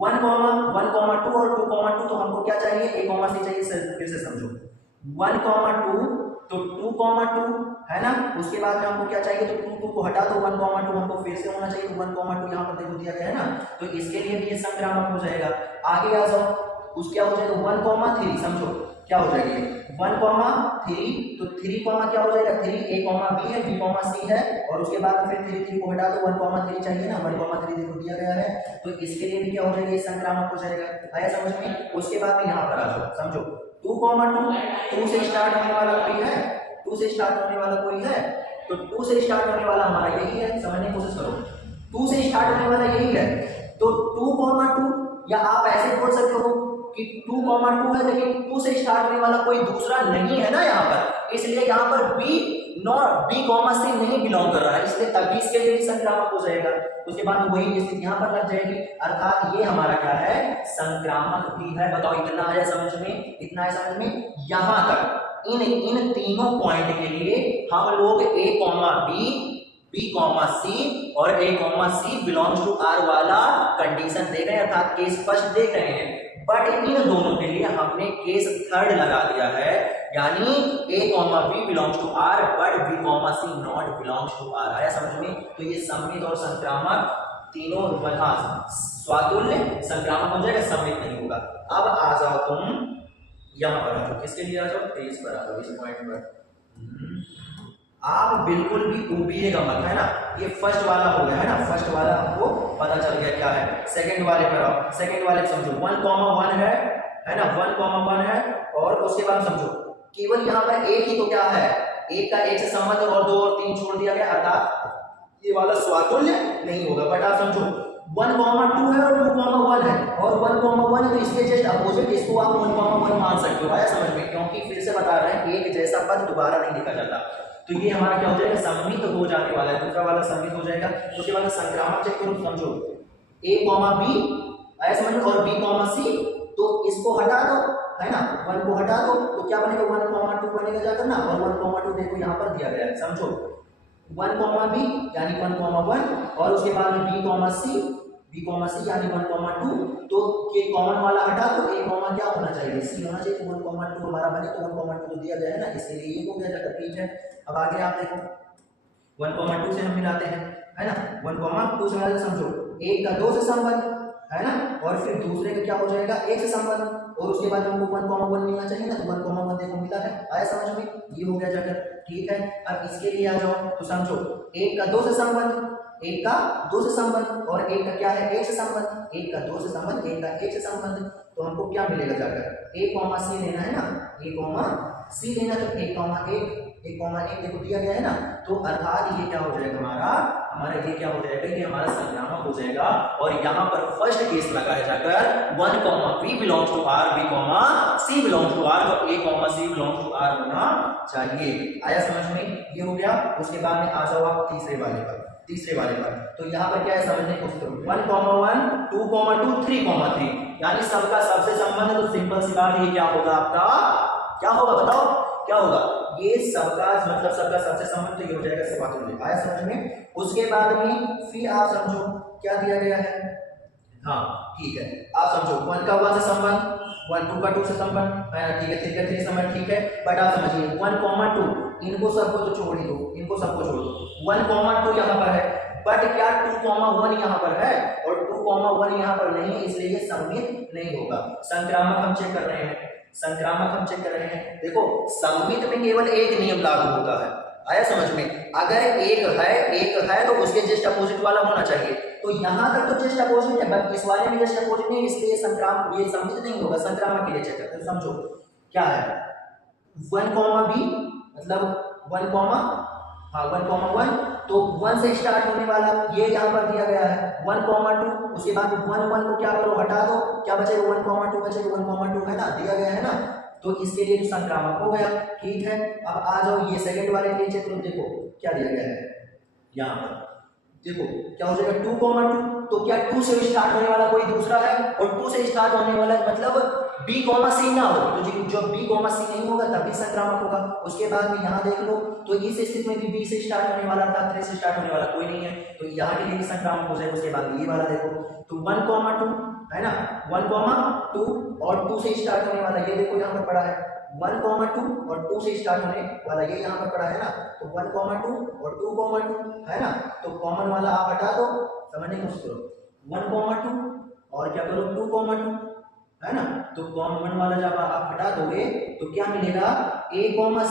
1,2 और 2,2, तो हमको क्या चाहिए? a, c चाहिए। फिर से समझो 1,2 तो 2,2 है ना, उसके बाद में हमको क्या चाहिए? तो 2 को हटा दो, 1,2 हमको फिर से होना चाहिए, तो 1,2 यहाँ पर देखो दिया गया है ना, तो इसके लिए भी ये संक्रामक हो जाएगा। आगे आ जाओ, उस क्या हो जाएगा 1,3, समझो क्या हो जाएगी 1,3, तो 3, क्या हो जाएगा 3 a, b है, b, c है, और उसके बाद फिर 3 को हटा दो, 1,3 चाहिए ना, 1,3 देखो दिया गया है, तो इसके लिए भी क्या हो जाएगा, ये संक्रामक हो जाएगा। आया समझ में? उसके बाद में यहाँ पर आ जाओ, समझो 2,2 से स्टार्ट होने वाला कोई है, 2 से स्टार्ट होने वाला कोई है, तो 2 से स्टार्ट होने वाला हमारा यही है, समझने की कोशिश करो, 2 से स्टार्ट होने वाला यही है, तो 2,2, या आप ऐसे बोल सकते हो कि 2,2 है, लेकिन 2 से स्टार्ट होने वाला कोई दूसरा नहीं है ना यहाँ पर, इसलिए यहाँ पर b नॉट b, c नहीं बिलोंग कर रहा है, इसलिए तभी इसके लिए संक्रामक हो जाएगा। उसके बाद वही स्थिति यहाँ पर लग जाएगी, अर्थात ये हमारा क्या है, संक्रामक भी है। बताओ इतना आया समझ में, इतना आया समझ में? यहाँ तक इन तीनों पॉइंट के लिए हम लोग a, b, c और a, c belongs to r वाला कंडीशन देख रहे हैं, अर्थात केस फर्स्ट देख रहे हैं, बट इन दोनों के लिए हमने केस थर्ड लगा दिया है, यानी a, b belongs to r but b, c not belongs to r। आया समझ में? तो ये सम्मित और संक्रामक तीनों स्वातुल्य संक्रामक हो जाएगा, सम्मित नहीं होगा। अब आ जाओ तुम यहाँ पर आ जाओ, किसके लिए आ जाओ, पेज पर आ जाओ, इस पॉइंट पर आप बिल्कुल भी उबीएगा मत, है ना, ये फर्स्ट वाला हो गया है ना, फर्स्ट वाला आपको पता चल गया क्या है। सेकंड वाले पर आओ, सेकंड वाले समझो 1,1 है ना, 1,1 है, और उसके बाद समझो केवल यहाँ पर एक ही तो क्या है, एक का एक से संबंध और 2 और 3 छोड़ दिया गया, अर्थात ये वाला स्वातुल्य नहीं होगा। बट आप समझो 1,2 है और 2,1 है, और 1,1 है तो इसके जस्ट अपोजिट, इसको आप 1,1 मान सकते हो। आया समझ में? क्योंकि फिर से बता रहे हैं एक जैसा पद दोबारा नहीं लिखा जाता, तो ये हमारा क्या हो जाएगा, सम्मित हो जाने वाला है, दूसरा वाला सम्मित हो जाएगा। उसके बाद संक्रामक चेक करो, समझो a, b, आया समझ में, और b, c, तो इसको हटा दो, है ना, 1 को हटा दो, तो क्या बनेगा 1,2 बनेगा जाकर ना, और 1,2 देखो यहाँ पर दिया गया है, समझो 1, b यानी 1,1, और उसके बाद में b, c यानी 1,2, तो ये कॉमन वाला हटा दो, a, क्या होना चाहिए, c होना चाहिए, तो 1,2 हमारा बने, तो 1,2 तो दिया गया है ना, इसलिए ये हो गया जाकर, ठीक है। अब आगे आप देखो 1,2 से हम मिलाते हैं, है ना, 1,2 से मिलाते, समझो एक का 2 से संबंध, है ना, और फिर दूसरे का क्या हो जाएगा 1 से संबंध, और उसके बाद हमको 1,1 मिलना चाहिए ना, तो 1,1 देखो मिला है। आया समझ में? ये हो गया जाकर, ठीक है। अब इसके लिए आ जाओ, तो समझो एक का 2 से संबंध, एक का 2 से संबंध, और एक का क्या है 1 से संबंध, एक का 2 से संबंध, एक का 1 से संबंध, तो हमको क्या मिलेगा जाकर a, c लेना है ना, a, c लेना, तो 1,1 देखो दिया गया है ना, तो अर्थात ये क्या हो जाएगा हमारा ये क्या हो जाएगा, ये हमारा संक्रामक हो जाएगा। और यहाँ पर फर्स्ट केस लगा है जाकर 1, b belongs to r, b, c belongs to r, तो a, c belongs to r होना चाहिए। आया समझ में? ये हो गया। उसके बाद में आ जाओ आप तीसरे वाले पर, तो यहाँ पर क्या है समझने की कोशिश करो, 1,1, 2,2, 3,3, यानी सबका सबसे संबंध है, तो सिंपल सी बात ये क्या होगा आपका, क्या होगा बताओ, क्या होगा, ये सबका मतलब सबका सबसे संबंध, तो ये हो जाएगा स्वातुल्य। आया समझ में? उसके बाद में फिर आप समझो क्या दिया गया है, हाँ ठीक है, आप समझो 1 का 1 से संबंध, 1, 2 का 2 से संबंध, ठीक है, 3 का 3 से संबंध, ठीक है। बट आप समझिए 1,2 इनको सबको तो छोड़ ही दो, इनको सबको छोड़ दो, 1,2 यहाँ पर है, बट क्या 2,1 यहाँ पर है, और 2,1 यहाँ पर नहीं है, इसलिए ये सम्मित नहीं होगा। संक्रामक हम चेक कर रहे हैं, देखो सम्मित में केवल एक नियम लागू होता है। आया समझ में? अगर एक है तो उसके जस्ट अपोजिट वाला होना चाहिए, तो यहाँ तक तो जस्ट अपोजिट है, बट इस वाले में जस्ट अपोजिट नहीं, इसलिए ये सम्मित नहीं होगा। संक्रामक के लिए चेक करते हैं, समझो क्या है 1, b मतलब 1,1, तो 1 से स्टार्ट होने वाला ये यहाँ पर दिया गया है 1,2, उसके बाद 1 को क्या करो हटा दो, क्या बचेगा 1,2 बचेगा, 1,2 है ना, दिया गया है ना, तो इसके लिए जो संक्रामक हो गया, ठीक है। अब आ जाओ ये सेकंड वाले के लिए चेक करो, देखो क्या दिया गया है यहाँ पर, देखो क्या हो जाएगा 2,2, तो क्या 2 से स्टार्ट होने वाला कोई दूसरा है, और 2 से स्टार्ट होने वाला मतलब b, c ना हो, तो जो b, c नहीं होगा तभी संक्रामक होगा। उसके बाद में यहाँ देख लो, तो इस स्थिति में भी b से स्टार्ट होने वाला था, 3 से स्टार्ट होने वाला कोई नहीं है, तो यहाँ के लिए भी संक्रामक हो जाएगा। उसके बाद ये वाला देखो, तो 1,2 है ना, 1,2 और 2 से स्टार्ट होने वाला ये देखो यहाँ पर पड़ा है 1,2 और 2 से स्टार्ट होने वाला ये यहाँ पर पड़ा है ना, तो 1,2 और 2,2 है ना, तो कॉमन वाला आप हटा दो, समझने की कोशिश करो 1,2 और क्या करो 2,2 है ना। तो कॉमन वाला जब आप हटा दोगे तो क्या मिलेगा, a,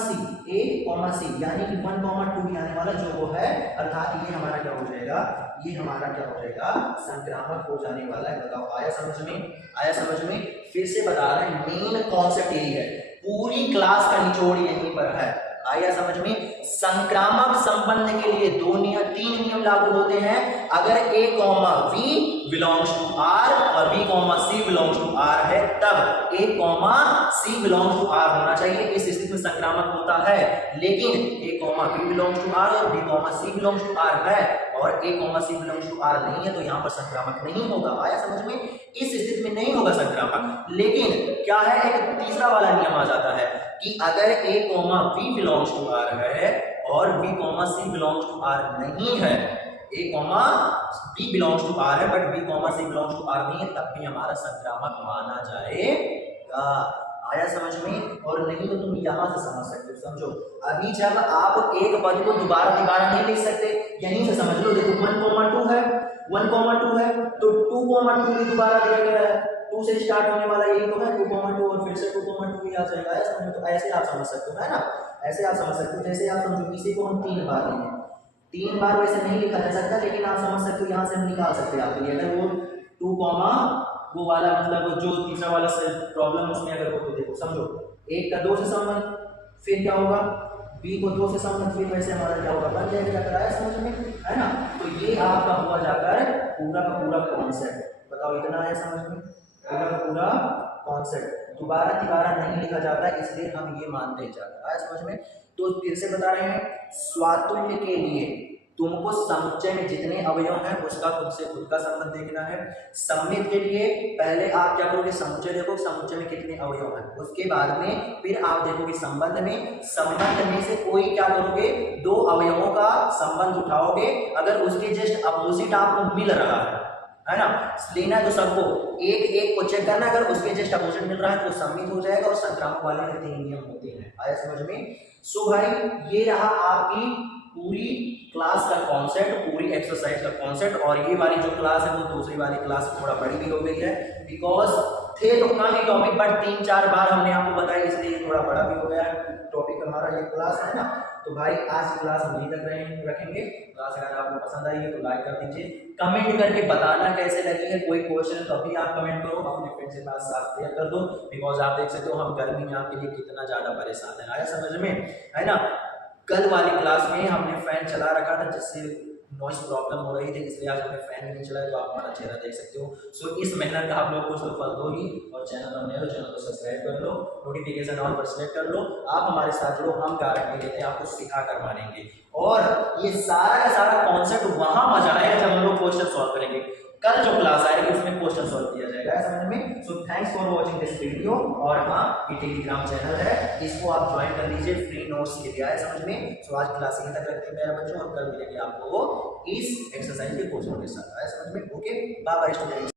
c यानी कि 1, 2 आने वाला जो वो है, अर्थात ये हमारा क्या हो जाएगा, ये हमारा क्या हो जाएगा, संक्रामक हो जाने वाला है। बताओ आया समझ में, आया समझ में। फिर से बता रहे हैं, मेन कॉन्सेप्ट यही है, पूरी क्लास का निचोड़ यहीं पर है। आया समझ में। संक्रामक संबंध के लिए 3 नियम लागू होते हैं। अगर a, v belongs to r और b, c belongs to r है, तब a, c belongs to r होना चाहिए, इस स्थिति में संक्रामक होता है। लेकिन a, b belongs to r और b, c belongs to r है और a, c belongs to r नहीं है, तो यहाँ पर संक्रामक नहीं होगा। आया समझ में। इस स्थिति में नहीं होगा संक्रामक। लेकिन क्या है, एक तीसरा वाला नियम आ जाता है कि अगर a, b belongs to r है और b, c belongs to r नहीं है, a, b belongs to r है but b, c belongs to r नहीं है, तब भी हमारा संक्रामक माना जाएगा। आया समझ में। और नहीं तो तुम यहां से समझ सकते हो, समझो। अभी जब आप एक पद को दोबारा नहीं लिख सकते, यहीं से समझ लो। देखो 1, 2 है, 1, 2 है, तो 2, 2 भी दोबारा दिया गया है, 2 से स्टार्ट होने वाला यही तो है, 2, 2 और फिर से 2, 2 भी आ जाएगा। ऐसा समझो, तो ऐसे आप समझ सकते हो, है ना। ऐसे आप समझ सकते हो। जैसे आप समझो, किसी को हम 3 बार लेंगे, 3 बार वैसे नहीं लिखा जा सकता, लेकिन आप समझ सकते हो, यहाँ से हम निकाल सकते हैं आपके लिए। अगर वो 2, वो वाला मतलब जो तीसरा वाला प्रॉब्लम उसमें अगर हो तो देखो, समझो 1 का 2 से संबंध, फिर क्या होगा, b को 2 से संबंध, फिर वैसे हमारा क्या होगा, बन जाएगा। कराया समझ में, है ना। तो ये आपका हुआ जाकर पूरा का पूरा कॉन्सेप्ट। बताओ इतना आया समझ में, पूरा का पूरा कॉन्सेप्ट। दोबारा नहीं लिखा जाता, इसलिए हम ये मानते जाते। आया समझ में। तो फिर से बता रहे हैं, स्वातुल्य के लिए तुमको समुच्चय में जितने अवयव हैं उसका खुद से खुद का संबंध देखना है। सम्मित के लिए पहले आप क्या करोगे, समुच्चय देखो, समुच्चय में कितने अवयव हैं, उसके बाद में फिर आप देखोगे संबंध में से कोई क्या करोगे, 2 अवयवों का संबंध उठाओगे। अगर उसके जस्ट अपोजिट आपको मिल रहा है ना, लेना है तो सबको एक को चेक करना, अगर उसके जस्ट अपोजिट मिल रहा है तो सम्मित हो जाएगा। और संक्रामक वाले में 3 नियम होते हैं। आया समझ में। सो भाई ये रहा आपकी पूरी क्लास का कॉन्सेप्ट, पूरी एक्सरसाइज का कॉन्सेप्ट। और ये वाली जो क्लास है वो दूसरी वाली क्लास थोड़ा बड़ी भी हो गई है, बिकॉज थे तो कम ही टॉपिक, बट 3-4 बार हमने आपको बताया, इसलिए थोड़ा बड़ा भी हो गया टॉपिक हमारा ये क्लास है ना। तो भाई आज की क्लास हम यहीं तक रखेंगे। क्लास अगर आपको पसंद आई है तो लाइक कर दीजिए, कमेंट करके बताना कैसे लगी है। कोई क्वेश्चन तो अभी आप कमेंट करो, अपने फ्रेंड से बात साफ क्लियर कर दो, बिकॉज आप देख सकते हो हम गर्मी में आपके लिए कितना ज्यादा परेशान है। आया समझ में, है ना। कल वाली क्लास में हमने फैन चला रखा था जिससे नॉइस प्रॉब्लम हो रही थी, इसलिए आज हमने फैन नहीं चलाया, तो आप हमारा चेहरा देख सकते हो। सो इस मेहनत का आप लोग को फल दो ही। और चैनल पर नए हो, चैनल को सब्सक्राइब कर लो, नोटिफिकेशन ऑल पर सेलेक्ट कर लो। आप हमारे साथ जुड़ो, हम गारंटी देते हैं आपको सिखा कर मानेंगे। और ये सारा का सारा कॉन्सेप्ट वहां मजा आएगा जब हम लोग क्वेश्चन सॉल्व करेंगे। कल जो क्लास आएगी उसमें क्वेश्चन सॉल्व किया जाएगा, समझ में। So thanks for watching this video. और हाँ, ये टेलीग्राम चैनल है, इसको आप ज्वाइन कर लीजिए, फ्री नोट्स के लिए। आया समझ में। सो आज क्लास यहीं तक रखते हैं मेरे बच्चों, और कल मिलेंगे आपको इस एक्सरसाइज के क्वेश्चन के साथ। आया समझ में। Okay, bye bye students.